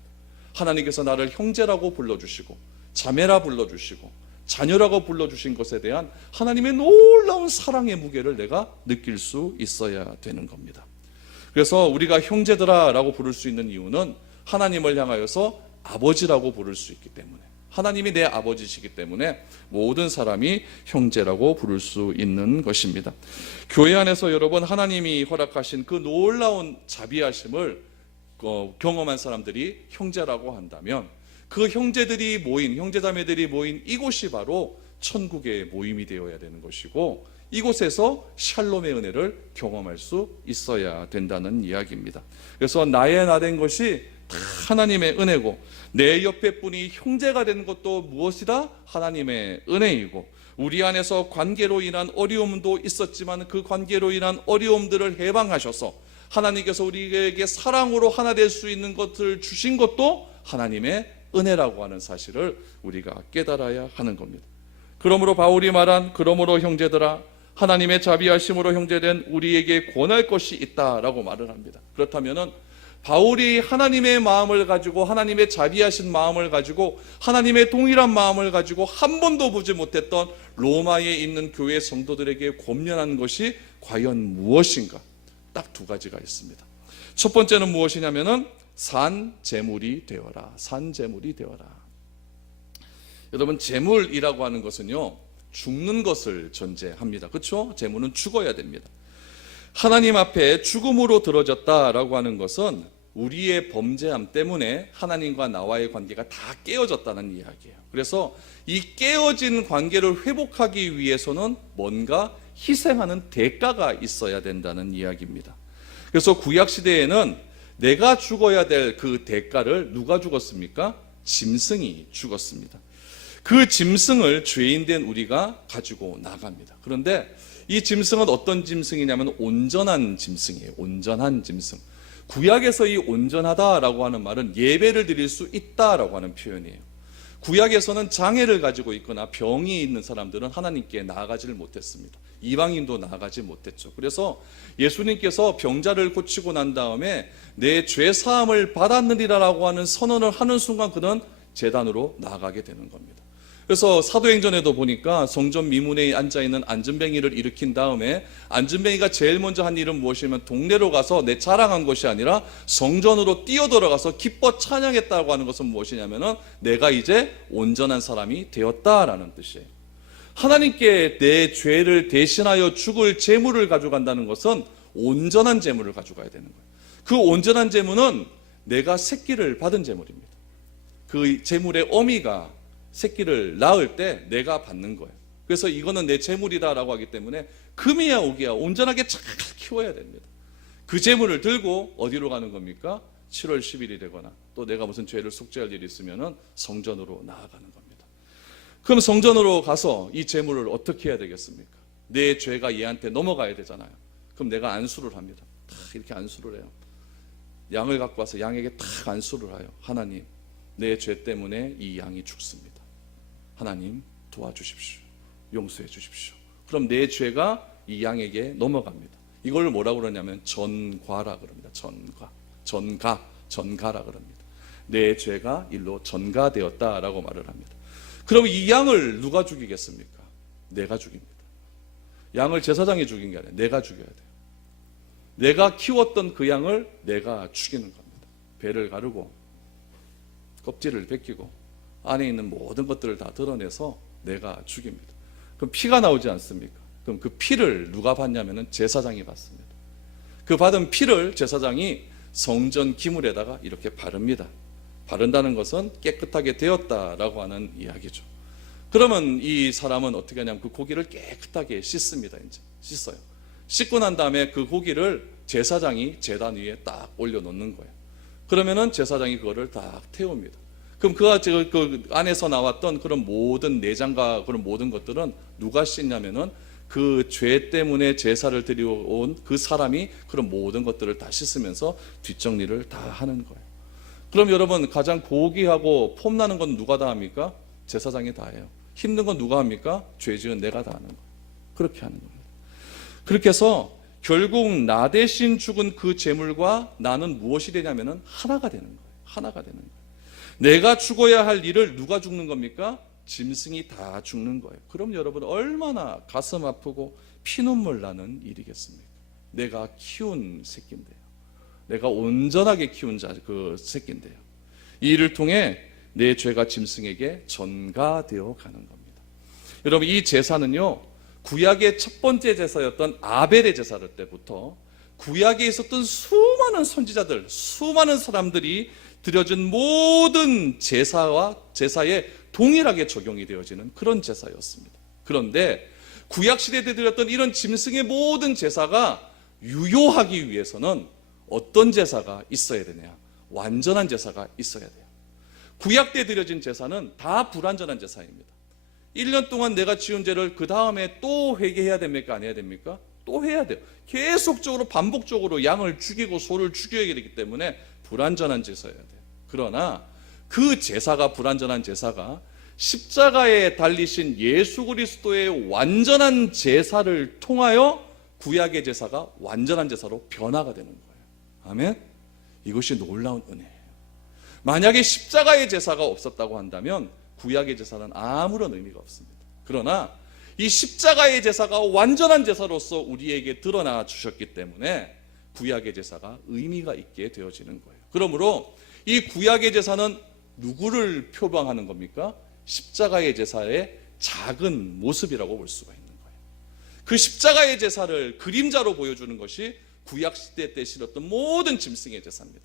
하나님께서 나를 형제라고 불러주시고 자매라 불러주시고 자녀라고 불러주신 것에 대한 하나님의 놀라운 사랑의 무게를 내가 느낄 수 있어야 되는 겁니다. 그래서 우리가 형제들아 라고 부를 수 있는 이유는 하나님을 향하여서 아버지라고 부를 수 있기 때문에, 하나님이 내 아버지시기 때문에 모든 사람이 형제라고 부를 수 있는 것입니다. 교회 안에서 여러분, 하나님이 허락하신 그 놀라운 자비하심을 경험한 사람들이 형제라고 한다면 그 형제들이 모인, 형제자매들이 모인 이곳이 바로 천국의 모임이 되어야 되는 것이고, 이곳에서 샬롬의 은혜를 경험할 수 있어야 된다는 이야기입니다. 그래서 나의 나 된 것이 다 하나님의 은혜고, 내 옆에 분이 형제가 되는 것도 무엇이다? 하나님의 은혜이고, 우리 안에서 관계로 인한 어려움도 있었지만 그 관계로 인한 어려움들을 해방하셔서 하나님께서 우리에게 사랑으로 하나 될 수 있는 것을 주신 것도 하나님의 은혜라고 하는 사실을 우리가 깨달아야 하는 겁니다. 그러므로 바울이 말한 그러므로 형제들아, 하나님의 자비하심으로 형제된 우리에게 권할 것이 있다라고 말을 합니다. 그렇다면은 바울이 하나님의 마음을 가지고, 하나님의 자비하신 마음을 가지고, 하나님의 동일한 마음을 가지고 한 번도 보지 못했던 로마에 있는 교회 성도들에게 권면한 것이 과연 무엇인가? 딱 두 가지가 있습니다. 첫 번째는 무엇이냐면은 산 제물이 되어라. 산 제물이 되어라. 여러분, 제물이라고 하는 것은요, 죽는 것을 전제합니다. 그렇죠? 제물은 죽어야 됩니다. 하나님 앞에 죽음으로 들어졌다라고 하는 것은 우리의 범죄함 때문에 하나님과 나와의 관계가 다 깨어졌다는 이야기예요. 그래서 이 깨어진 관계를 회복하기 위해서는 뭔가 희생하는 대가가 있어야 된다는 이야기입니다. 그래서 구약시대에는 내가 죽어야 될 그 대가를 누가 죽었습니까? 짐승이 죽었습니다. 그 짐승을 죄인된 우리가 가지고 나갑니다. 그런데 이 짐승은 어떤 짐승이냐면 온전한 짐승이에요. 온전한 짐승. 구약에서 이 온전하다라고 하는 말은 예배를 드릴 수 있다라고 하는 표현이에요. 구약에서는 장애를 가지고 있거나 병이 있는 사람들은 하나님께 나아가지를 못했습니다. 이방인도 나아가지 못했죠. 그래서 예수님께서 병자를 고치고 난 다음에 내 죄 사함을 받았느니라라고 하는 선언을 하는 순간 그는 제단으로 나아가게 되는 겁니다. 그래서 사도행전에도 보니까 성전 미문에 앉아있는 안전뱅이를 일으킨 다음에 안전뱅이가 제일 먼저 한 일은 무엇이냐면 동네로 가서 내 자랑한 것이 아니라 성전으로 뛰어들어가서 기뻐 찬양했다고 하는 것은 무엇이냐면 내가 이제 온전한 사람이 되었다라는 뜻이에요. 하나님께 내 죄를 대신하여 죽을 제물을 가져간다는 것은 온전한 제물을 가져가야 되는 거예요. 그 온전한 제물은 내가 새끼를 받은 제물입니다. 그 재물의 어미가 새끼를 낳을 때 내가 받는 거예요. 그래서 이거는 내 재물이다라고 하기 때문에 금이야 오기야 온전하게 잘 키워야 됩니다. 그 재물을 들고 어디로 가는 겁니까? 7월 10일이 되거나 또 내가 무슨 죄를 속죄할 일이 있으면 성전으로 나아가는 겁니다. 그럼 성전으로 가서 이 재물을 어떻게 해야 되겠습니까? 내 죄가 얘한테 넘어가야 되잖아요. 그럼 내가 안수를 합니다. 딱 이렇게 안수를 해요. 양을 갖고 와서 양에게 딱 안수를 해요. 하나님, 내 죄 때문에 이 양이 죽습니다. 하나님 도와주십시오. 용서해 주십시오. 그럼 내 죄가 이 양에게 넘어갑니다. 이걸 뭐라고 그러냐면 전가라 그럽니다. 전가라 그럽니다. 내 죄가 일로 전가되었다라고 말을 합니다. 그럼 이 양을 누가 죽이겠습니까? 내가 죽입니다. 양을 제사장이 죽인 게 아니라 내가 죽여야 돼요. 내가 키웠던 그 양을 내가 죽이는 겁니다. 배를 가르고 껍질을 벗기고 안에 있는 모든 것들을 다 드러내서 내가 죽입니다. 그럼 피가 나오지 않습니까? 그럼 그 피를 누가 받냐면은 제사장이 받습니다. 그 받은 피를 제사장이 성전 기물에다가 이렇게 바릅니다. 바른다는 것은 깨끗하게 되었다라고 하는 이야기죠. 그러면 이 사람은 어떻게 하냐면 그 고기를 깨끗하게 씻습니다. 이제 씻어요. 씻고 난 다음에 그 고기를 제사장이 제단 위에 딱 올려놓는 거예요. 그러면은 제사장이 그거를 딱 태웁니다. 그럼 그 안에서 나왔던 그런 모든 내장과 그런 모든 것들은 누가 씻냐면은 그 죄 때문에 제사를 드려온 그 사람이 그런 모든 것들을 다 씻으면서 뒷정리를 다 하는 거예요. 그럼 여러분 가장 고귀하고 폼나는 건 누가 다 합니까? 제사장이 다 해요. 힘든 건 누가 합니까? 죄 지은 내가 다 하는 거예요. 그렇게 하는 겁니다. 그렇게 해서 결국 나 대신 죽은 그 제물과 나는 무엇이 되냐면은 하나가 되는 거예요. 하나가 되는 거예요. 내가 죽어야 할 일을 누가 죽는 겁니까? 짐승이 다 죽는 거예요. 그럼 여러분 얼마나 가슴 아프고 피눈물 나는 일이겠습니까? 내가 키운 새끼인데요. 내가 온전하게 키운 그 새끼인데요. 이 일을 통해 내 죄가 짐승에게 전가되어 가는 겁니다. 여러분 이 제사는요, 구약의 첫 번째 제사였던 아벨의 제사 때부터 구약에 있었던 수많은 선지자들, 수많은 사람들이 드려진 모든 제사에 동일하게 적용이 되어지는 그런 제사였습니다. 그런데 구약 시대에 드렸던 이런 짐승의 모든 제사가 유효하기 위해서는 어떤 제사가 있어야 되냐? 완전한 제사가 있어야 돼요. 구약 때 드려진 제사는 다 불완전한 제사입니다. 1년 동안 내가 지은 죄를 그 다음에 또 회개해야 됩니까? 안 해야 됩니까? 또 해야 돼요. 계속적으로 반복적으로 양을 죽이고 소를 죽여야 되기 때문에 불완전한 제사여야 돼요. 그러나 그 제사가, 불완전한 제사가 십자가에 달리신 예수 그리스도의 완전한 제사를 통하여 구약의 제사가 완전한 제사로 변화가 되는 거예요. 아멘? 이것이 놀라운 은혜예요. 만약에 십자가의 제사가 없었다고 한다면 구약의 제사는 아무런 의미가 없습니다. 그러나 이 십자가의 제사가 완전한 제사로서 우리에게 드러나 주셨기 때문에 구약의 제사가 의미가 있게 되어지는 거예요. 그러므로 이 구약의 제사는 누구를 표방하는 겁니까? 십자가의 제사의 작은 모습이라고 볼 수가 있는 거예요. 그 십자가의 제사를 그림자로 보여주는 것이 구약 시대 때 실었던 모든 짐승의 제사입니다.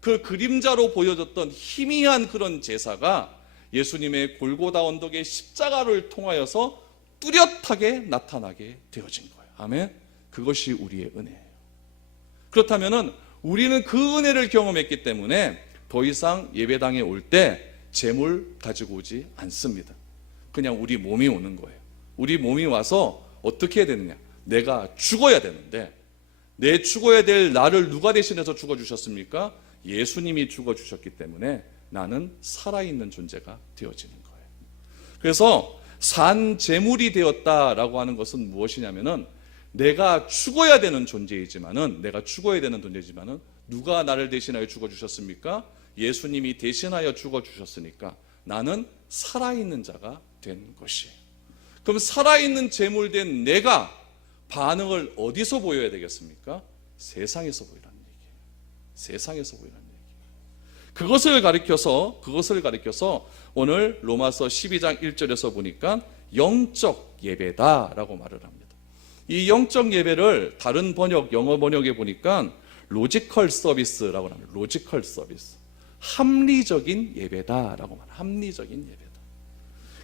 그 그림자로 보여줬던 희미한 그런 제사가 예수님의 골고다 언덕의 십자가를 통하여서 뚜렷하게 나타나게 되어진 거예요. 아멘. 그것이 우리의 은혜예요. 그렇다면은 우리는 그 은혜를 경험했기 때문에 더 이상 예배당에 올 때 제물 가지고 오지 않습니다. 그냥 우리 몸이 오는 거예요. 우리 몸이 와서 어떻게 해야 되느냐? 내가 죽어야 되는데 내 죽어야 될 나를 누가 대신해서 죽어주셨습니까? 예수님이 죽어주셨기 때문에 나는 살아있는 존재가 되어지는 거예요. 그래서 산 제물이 되었다라고 하는 것은 무엇이냐면은 내가 죽어야 되는 존재이지만은 누가 나를 대신하여 죽어주셨습니까? 예수님이 대신하여 죽어주셨으니까 나는 살아있는 자가 된 것이에요. 그럼 살아있는 제물된 내가 반응을 어디서 보여야 되겠습니까? 세상에서 보이라는 얘기예요. 세상에서 보이라는 얘기예요. 그것을 가리켜서 오늘 로마서 12장 1절에서 보니까 영적 예배다라고 말을 합니다. 이 영적 예배를 다른 번역, 영어 번역에 보니까 로지컬 서비스라고 합니다. 로지컬 서비스. 합리적인 예배다라고 말합니다. 합리적인 예배다.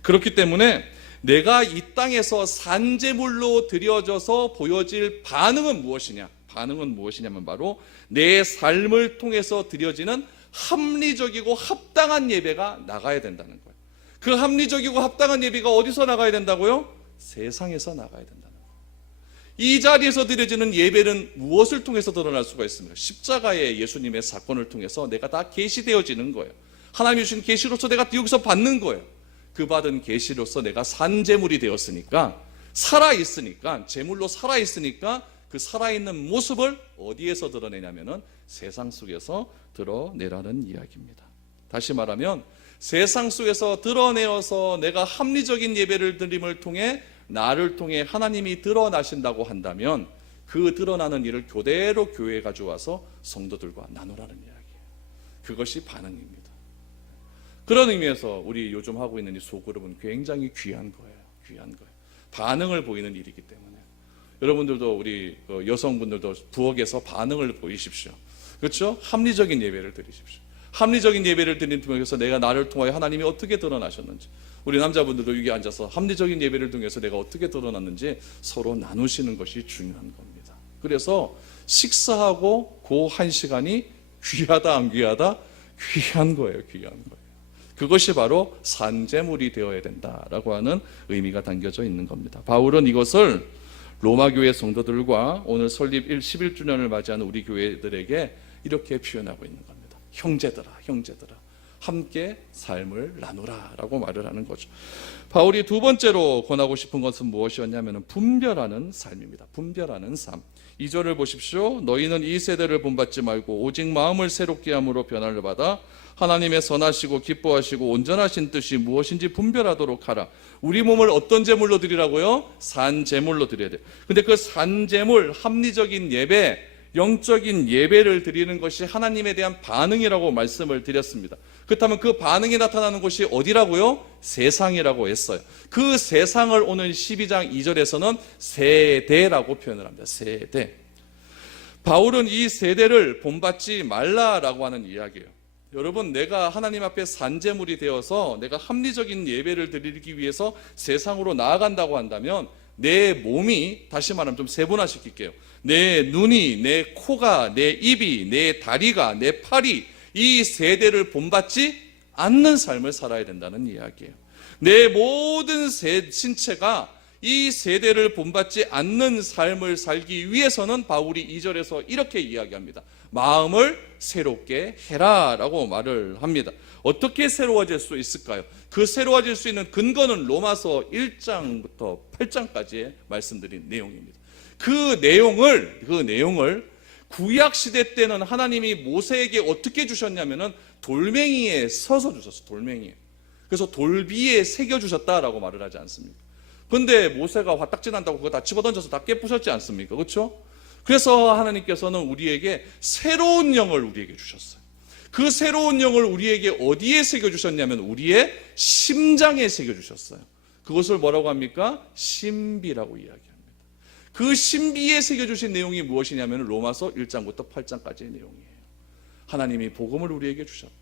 그렇기 때문에 내가 이 땅에서 산제물로 드려져서 보여질 반응은 무엇이냐? 반응은 무엇이냐면 바로 내 삶을 통해서 드려지는 합리적이고 합당한 예배가 나가야 된다는 거예요. 그 합리적이고 합당한 예배가 어디서 나가야 된다고요? 세상에서 나가야 된다는 거예요. 이 자리에서 드려지는 예배는 무엇을 통해서 드러날 수가 있습니까? 십자가의 예수님의 사건을 통해서 내가 다 계시되어지는 거예요. 하나님이 주신 계시로서 내가 여기서 받는 거예요. 그 받은 계시로서 내가 산제물이 되었으니까, 살아있으니까, 제물로 살아있으니까 그 살아있는 모습을 어디에서 드러내냐면은 세상 속에서 드러내라는 이야기입니다. 다시 말하면 세상 속에서 드러내어서 내가 합리적인 예배를 드림을 통해 나를 통해 하나님이 드러나신다고 한다면 그 드러나는 일을 그대로 교회에 가져와서 성도들과 나누라는 이야기예요. 그것이 반응입니다. 그런 의미에서 우리 요즘 하고 있는 이 소그룹은 굉장히 귀한 거예요. 귀한 거예요. 반응을 보이는 일이기 때문에 여러분들도 우리 여성분들도 부엌에서 반응을 보이십시오. 그렇죠? 합리적인 예배를 드리십시오. 합리적인 예배를 드리는 통해서 내가 나를 통하여 하나님이 어떻게 드러나셨는지, 우리 남자분들도 여기 앉아서 합리적인 예배를 통해서 내가 어떻게 드러났는지 서로 나누시는 것이 중요한 겁니다. 그래서 식사하고 그 한 시간이 귀하다 안 귀하다? 귀한 거예요. 귀한 거예요. 그것이 바로 산제물이 되어야 된다라고 하는 의미가 담겨져 있는 겁니다. 바울은 이것을 로마 교회 성도들과 오늘 설립 11주년을 맞이하는 우리 교회들에게 이렇게 표현하고 있는 겁니다. 형제들아, 형제들아, 함께 삶을 나누라라고 말을 하는 거죠. 바울이 두 번째로 권하고 싶은 것은 무엇이었냐면 분별하는 삶입니다. 분별하는 삶. 2절을 보십시오. 너희는 이 세대를 본받지 말고 오직 마음을 새롭게 함으로 변화를 받아 하나님의 선하시고 기뻐하시고 온전하신 뜻이 무엇인지 분별하도록 하라. 우리 몸을 어떤 제물로 드리라고요? 산제물로 드려야 돼요. 근데 그 산제물, 합리적인 예배, 영적인 예배를 드리는 것이 하나님에 대한 반응이라고 말씀을 드렸습니다. 그렇다면 그 반응이 나타나는 곳이 어디라고요? 세상이라고 했어요. 그 세상을 오늘 12장 2절에서는 세대라고 표현을 합니다. 세대. 바울은 이 세대를 본받지 말라라고 하는 이야기예요. 여러분, 내가 하나님 앞에 산제물이 되어서 내가 합리적인 예배를 드리기 위해서 세상으로 나아간다고 한다면 내 몸이, 다시 말하면 좀 세분화시킬게요. 내 눈이, 내 코가, 내 입이, 내 다리가, 내 팔이 이 세대를 본받지 않는 삶을 살아야 된다는 이야기예요. 내 모든 신체가 이 세대를 본받지 않는 삶을 살기 위해서는 바울이 2절에서 이렇게 이야기합니다. 마음을 새롭게 해라 라고 말을 합니다. 어떻게 새로워질 수 있을까요? 그 새로워질 수 있는 근거는 로마서 1장부터 8장까지의 말씀드린 내용입니다. 그 내용을 구약시대 때는 하나님이 모세에게 어떻게 주셨냐면은 돌멩이에 서서 주셨어요. 돌멩이에. 그래서 돌비에 새겨주셨다라고 말을 하지 않습니까? 근데 모세가 화딱지 난다고 그거 다 집어던져서 다 깨부셨지 않습니까? 그렇죠? 그래서 하나님께서는 우리에게 새로운 영을 우리에게 주셨어요. 그 새로운 영을 우리에게 어디에 새겨주셨냐면 우리의 심장에 새겨주셨어요. 그것을 뭐라고 합니까? 신비라고 이야기합니다. 그 신비에 새겨주신 내용이 무엇이냐면 로마서 1장부터 8장까지의 내용이에요. 하나님이 복음을 우리에게 주셨다.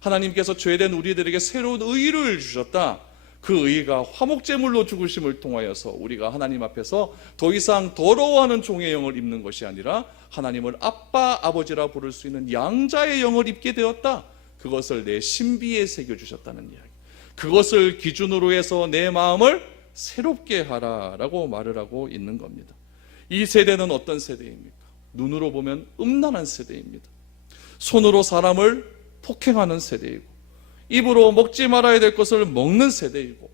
하나님께서 죄된 우리들에게 새로운 의를 주셨다. 그 의가 화목제물로 죽으심을 통하여서 우리가 하나님 앞에서 더 이상 더러워하는 종의 영을 입는 것이 아니라 하나님을 아빠, 아버지라 부를 수 있는 양자의 영을 입게 되었다. 그것을 내 신비에 새겨주셨다는 이야기. 그것을 기준으로 해서 내 마음을 새롭게 하라라고 말을 하고 있는 겁니다. 이 세대는 어떤 세대입니까? 눈으로 보면 음란한 세대입니다. 손으로 사람을 폭행하는 세대이고, 입으로 먹지 말아야 될 것을 먹는 세대이고,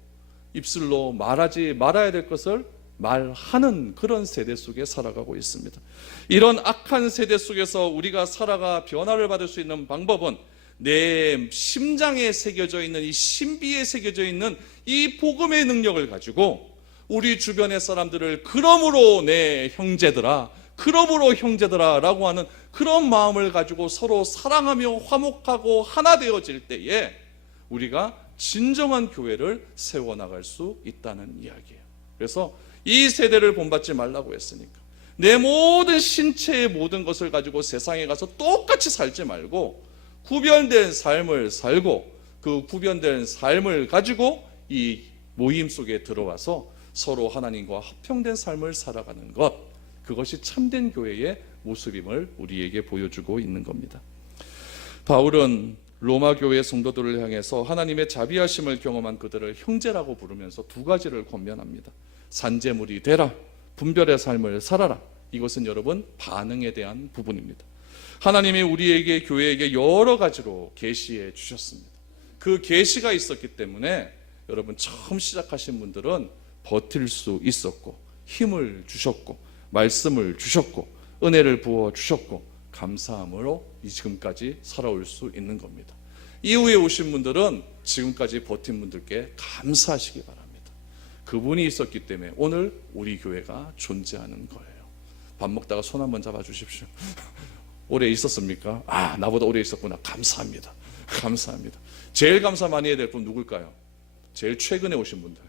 입술로 말하지 말아야 될 것을 말하는 그런 세대 속에 살아가고 있습니다. 이런 악한 세대 속에서 우리가 살아가 변화를 받을 수 있는 방법은 내 심장에 새겨져 있는 이 신비에 새겨져 있는 이 복음의 능력을 가지고 우리 주변의 사람들을 그러므로 내 형제들아, 그러므로 형제들아 라고 하는 그런 마음을 가지고 서로 사랑하며 화목하고 하나 되어질 때에 우리가 진정한 교회를 세워나갈 수 있다는 이야기예요. 그래서 이 세대를 본받지 말라고 했으니까 내 모든 신체의 모든 것을 가지고 세상에 가서 똑같이 살지 말고 구별된 삶을 살고 그 구별된 삶을 가지고 이 모임 속에 들어와서 서로 하나님과 합평된 삶을 살아가는 것, 그것이 참된 교회의 모습임을 우리에게 보여주고 있는 겁니다. 바울은 로마 교회 성도들을 향해서 하나님의 자비하심을 경험한 그들을 형제라고 부르면서 두 가지를 권면합니다. 산재물이 되라, 분별의 삶을 살아라. 이것은 여러분 반응에 대한 부분입니다. 하나님이 우리에게 교회에게 여러 가지로 계시해 주셨습니다. 그 계시가 있었기 때문에 여러분 처음 시작하신 분들은 버틸 수 있었고 힘을 주셨고 말씀을 주셨고 은혜를 부어 주셨고 감사함으로 지금까지 살아올 수 있는 겁니다. 이후에 오신 분들은 지금까지 버틴 분들께 감사하시기 바랍니다. 그분이 있었기 때문에 오늘 우리 교회가 존재하는 거예요. 밥 먹다가 손 한번 잡아 주십시오. 오래 있었습니까? 아, 나보다 오래 있었구나. 감사합니다. 감사합니다. 제일 감사 많이 해야 될 분 누굴까요? 제일 최근에 오신 분들.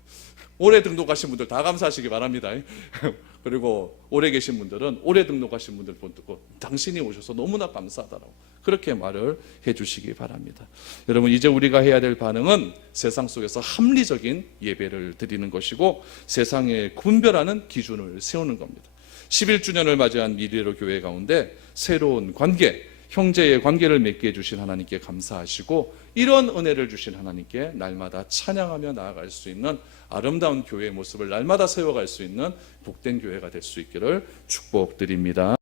오래 등록하신 분들 다 감사하시기 바랍니다. 그리고 오래 계신 분들은 오래 등록하신 분들 보고 당신이 오셔서 너무나 감사하다라고 그렇게 말을 해주시기 바랍니다. 여러분, 이제 우리가 해야 될 반응은 세상 속에서 합리적인 예배를 드리는 것이고 세상에 분별하는 기준을 세우는 겁니다. 11주년을 맞이한 미래로 교회 가운데 새로운 관계, 형제의 관계를 맺게 해주신 하나님께 감사하시고 이런 은혜를 주신 하나님께 날마다 찬양하며 나아갈 수 있는 아름다운 교회의 모습을 날마다 세워갈 수 있는 복된 교회가 될 수 있기를 축복드립니다.